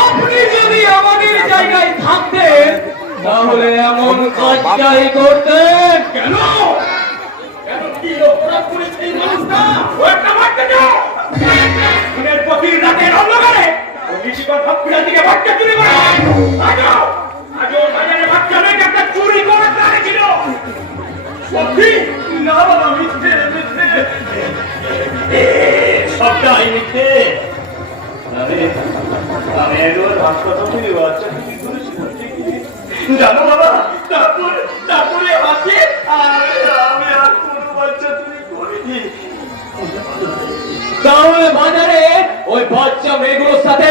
আপনি যদি আমাদের জায়গায় থাকতেন তাহলে এমন কাজটাই করতেন কেন? কেন কি অপরাধ করেছে এই মানুষটা? ও একটা মারতে যাও দিনের প্রতি রাতের অন্ধকারে ও নিশিকর ভাবপুরা দিকে বাচ্চা চুরি করে আজও বাজারে জানো বাবা, তারপরে আজকে আমি আর কোনো বাচ্চা চুরি করিনি। তাহলে বাজারে ওই বাচ্চা মেয়েগুলোর সাথে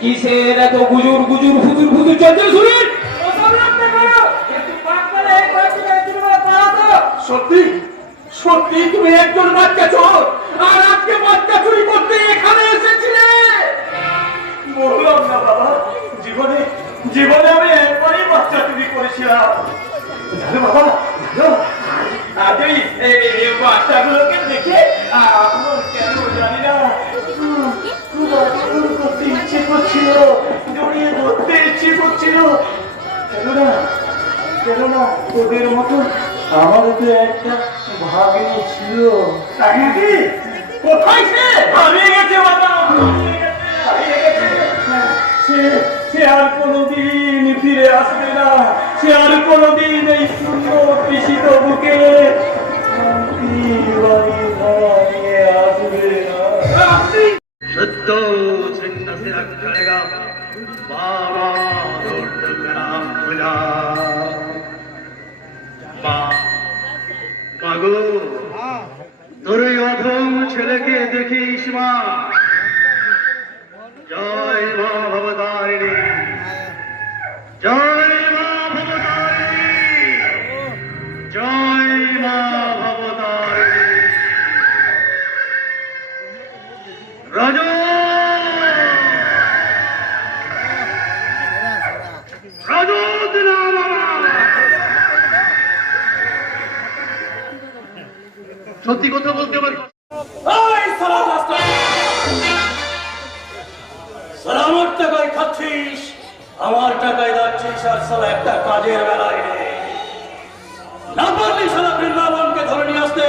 কিসের এত গুজুর গুজুর ফুজুর ফুজুর চলছে শুনুন। সত্যি সত্যি তুমি একজন বাচ্চা চোর, আর আজকে বাচ্চা চুরি করতে এখানে এসেছিলে? বললাম না বাবা, জীবনে জীবনে আমি একবারই বাচ্চা চুরি করেছিলাম। জানো বাবা, জানো আজ এই বাচ্চাগুলোকে দেখে আমার কেন জানি না খুব আচরণ করতে ইচ্ছে করছিল, জড়িয়ে ধরতে ইচ্ছে করছিল। কেননা ওদের মতো আমার তো একটা ভাগিনী ছিল। কোথায় সে? হারিয়ে গেছে বাবা, হারিয়ে গেছে। সে আর কোনোদিন ফিরে আসবে না। সে আর কোনোদিন এই সুন্দর পিসিত বুকে আসবে না। सत्तो सिंह से रखेगा बाबा लौट करा खुदा মাগো তোর এই অধম ছেলেকে দেখিস মা। জয় মা ভবতারিণী, জয় মা ভবতারিণী, জয় মা ভবতারিণী। রাজা সত্যি কথা বলতে পারি। আমার টাকায় খাচ্ছিস, আমার টাকায় যাচ্ছিস, আর সালা একটা কাজের বেলায় না পারলি সালা বৃন্দাবনকে ধরে নিয়ে আসতে,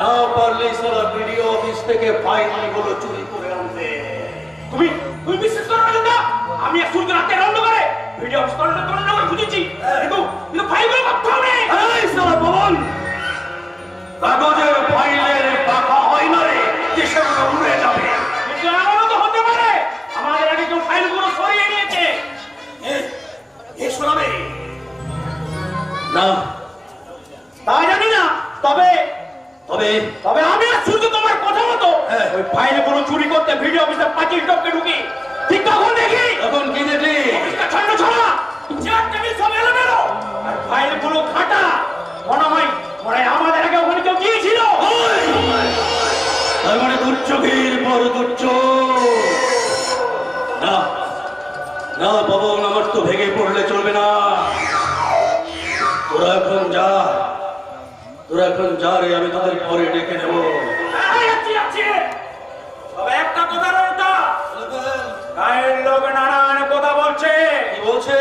না পারলি সালা বিডিও অফিস থেকে ফাইলগুলো চুরি করে আনতে। তুমি তুমি বিশ্বাস করো না, আমি এক সূর্য রাতে রান্না করে ভিডিও অফিস করে বুঝেছি, কিন্তু ফাইলগুলো করতে হবে। এই সালা ভবন, কাগজের ফাইলের পাকা হয় না রে, যে সেগুলো উড়ে যাবে। এমনও তো হতে পারে আমাদের আগে কেউ ফাইলগুলো সরিয়ে নিয়েছে। এ শোনাবে না তা জানি না, তবে তবে তবে আমি আর সূর্য তোমার কথা মতো ওই ফাইলগুলো চুরি করতে ভিডিও অফিসে পাঁচিল টপকে ঢুকি। ঠিক তখন দেখি, তখন কি দেখলি? অফিসটা ছন্ন ছড়া, চেয়ার টেবিল সব এলোমেলো, আর ফাইলগুলো ঘাটা। মনে হয় আমাদের আগে ওখানে কেউ গিয়েছিল। তার মানে দুর্যোগের পর দুর্যোগ। না না বাবা, আমার তো ভেঙে পড়লে চলবে না। তোরা এখন যা রে, আমি তাদের পরে ডেকে নেব। তবে একটা কথা রয়েছে, গায়ের লোক নানান কথা বলছে। কি বলছে?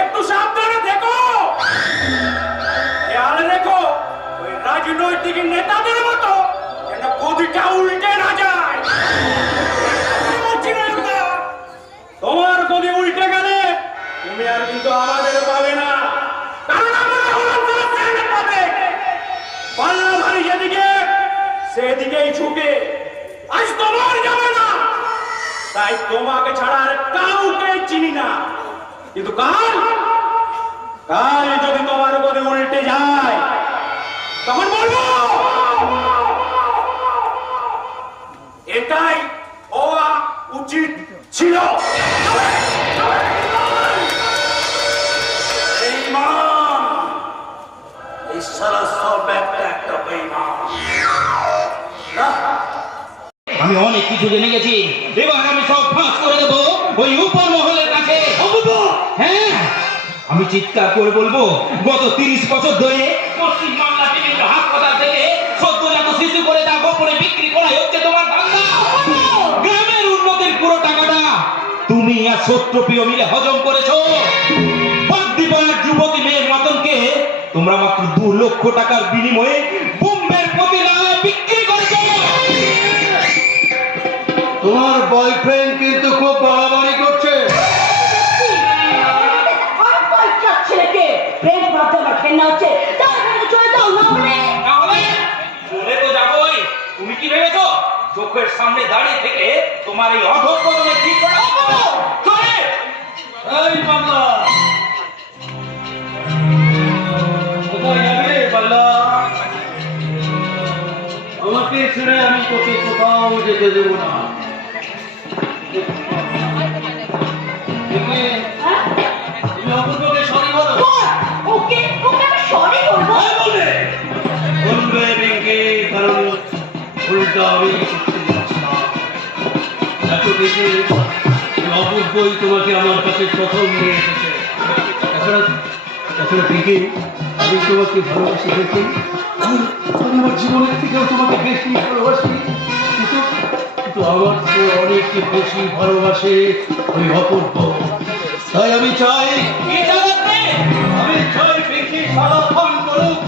একটু সাবধানে দেখো, খেয়াল রেখো ওই রাজনৈতিক নেতাদের মতো যেন গদিটা উল্টে না যায়। তোমার গদি উল্টে গেলে তুমি আর কিন্তু আমাদের পাবে না, কারণ আমরা হলাম পাবে। পাল্লা ভারী যেদিকে সেদিকেই ঝুঁকে। আজ তোমার যাবে না, তাই তোমাকে ছাড়া আর কাউকে চিনি না। কিন্তু কাল যদি তোমার গদি উল্টে যায় তখন বলবো এটাই হওয়া উচিত ছিল। আমি অনেক কিছু জেনে গেছি, এবার আমি সব ফাঁস করে দেবো ওই উপর মহলের কাছে। হ্যাঁ, আমি চিৎকার করে বলবো, গত 30 বছর ধরে পশ্চিম বাংলা বিভিন্ন হাসপাতাল থেকে সদ্যজাত শিশু করে তা গোপনে বিক্রি করা হচ্ছে তোমার ধান্দা। গ্রামের উন্নতির পুরো টাকাটা তুমি আর সত্যপ্রিয় মিলে হজম করেছো। বাগদিপাড়ার যুবতী মেয়ের মতনকে তোমরা মাত্র 2 লক্ষ টাকার বিনিময়ে বোম্বের প্রতিলায় বিক্রি করেছো। তোমার বয়ফ্রেন্ড কিন্তু খুব বাড়াবাড়ি করছে। তুমি কি ভেবেছো চোখের সামনে দাঁড়িয়ে থেকে তোমার এই অধঃপতনে ঠিক করে? এই বাবা, ওকে আমি সরি বলবো। বলবে পিঙ্কি, কারণ উল্টা আমি এত বেশি অপূর্বই তোমাকে আমার কাছে প্রথম নিয়ে এসেছে। তাছাড়া পিঙ্কি, আমি তোমাকে ভালোবাসি দেখি, আমি আমার জীবনের থেকেও তোমাকে বেশি ভালোবাসি, কিন্তু আমার তো অনেক বেশি ভালোবাসে ওই অপূর্ব। তাই আমি চাই পিঙ্কি সারাক্ষণ করুক।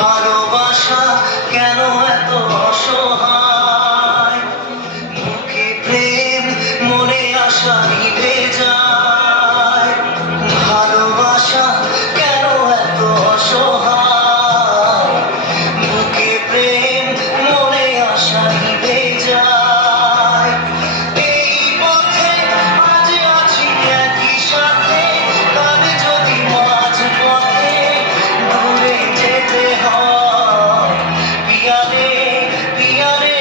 ভালোবাসা কেন এত অসহায়, মুখে প্রেম মনে আশা নিভে যায়। ভালোবাসা কেন এত অসহায়, মুখে প্রেম মনে আশা নিভে যায়। এই পথে আজ আছি একই সাথে, কাল যদি মাঝ পথে দূরে যেতে হয়। পিয়ারে পিয়ারে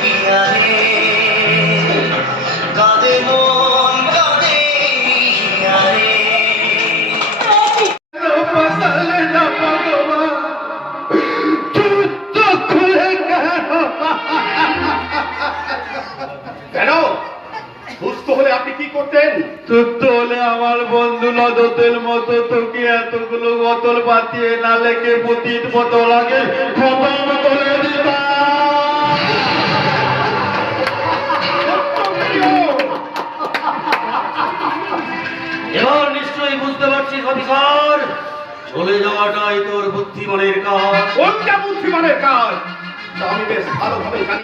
পিয়ারে, কাঁদে মন কাঁদে হিয়ারে। কেন? সুস্থ হলে আপনি কি করতেন? তুত্ত হলে আমার বন্ধু নদতের মতো তোকে এতগুলো বোতল বাতিয়ে না লেগে পতিত বোতল আগে খতম করে দিতাম। এবার নিশ্চয়ই বুঝতে পারছিস অফিসার, চলে যাওয়াটাই তোর বুদ্ধিমানের কাজ। কোনটা বুদ্ধিমানের কাজ? তা আমি বেশ ভালোভাবে জানি।